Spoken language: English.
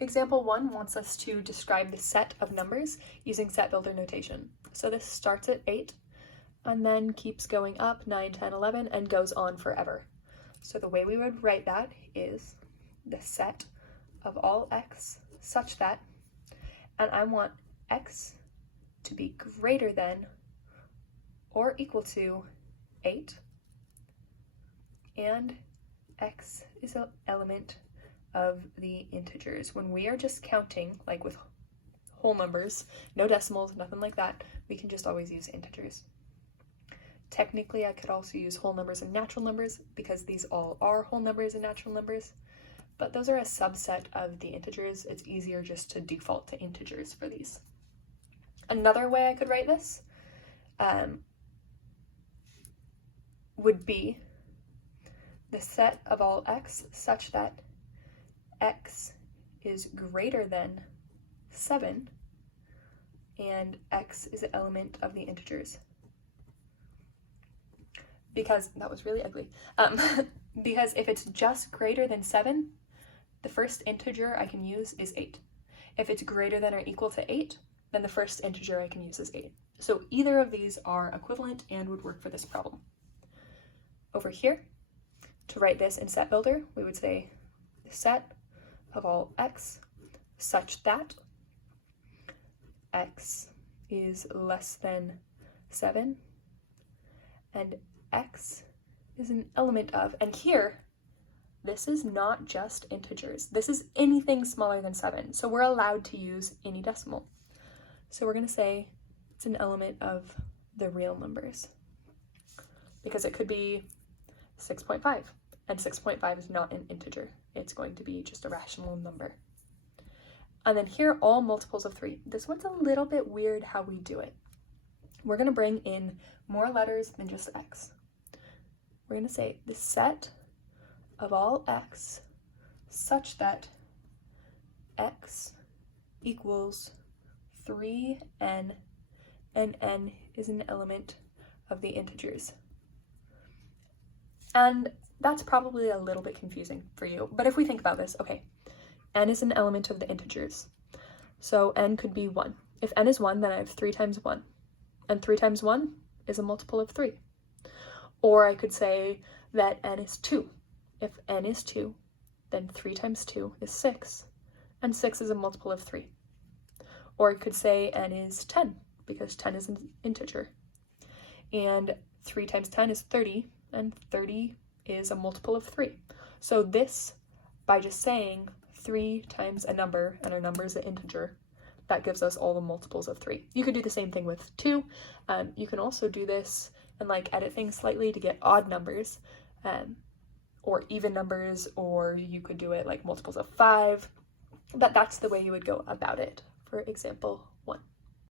Example 1 wants us to describe the set of numbers using set builder notation. So this starts at 8 and then keeps going up 9, 10, 11 and goes on forever. So the way we would write that is the set of all x such that, and I want x to be greater than or equal to 8, and x is an element of the integers. When we are just counting, like with whole numbers, no decimals, nothing like that, we can just always use integers. Technically, I could also use whole numbers and natural numbers because these all are whole numbers and natural numbers, but those are a subset of the integers. It's easier just to default to integers for these. Another way I could write this would be the set of all x such that x is greater than 7 and x is an element of the integers. Because that was really ugly. Because if it's just greater than 7, the first integer I can use is 8. If it's greater than or equal to 8, then the first integer I can use is 8. So either of these are equivalent and would work for this problem. Over here, to write this in set builder, we would say the set of all x such that x is less than 7 and x is an element of, and here, this is not just integers. This is anything smaller than 7. So we're allowed to use any decimal. So we're going to say it's an element of the real numbers because it could be 6.5, and 6.5 is not an integer. It's going to be just a rational number. And then here, all multiples of 3. This one's a little bit weird how we do it. We're going to bring in more letters than just x. We're going to say the set of all x such that x equals 3n, and n is an element of the integers. And that's probably a little bit confusing for you, but if we think about this, okay, n is an element of the integers, so n could be 1. If n is 1, then I have 3 times 1, and 3 times 1 is a multiple of 3. Or I could say that n is 2. If n is 2, then 3 times 2 is 6, and 6 is a multiple of 3. Or I could say n is 10, because 10 is an integer, and 3 times 10 is 30, and 30 is a multiple of 3. So this, by just saying 3 times a number, and our number is an integer, that gives us all the multiples of 3. You could do the same thing with 2. You can also do this and like edit things slightly to get odd numbers, or even numbers, or you could do it like multiples of 5. But that's the way you would go about it for example 1.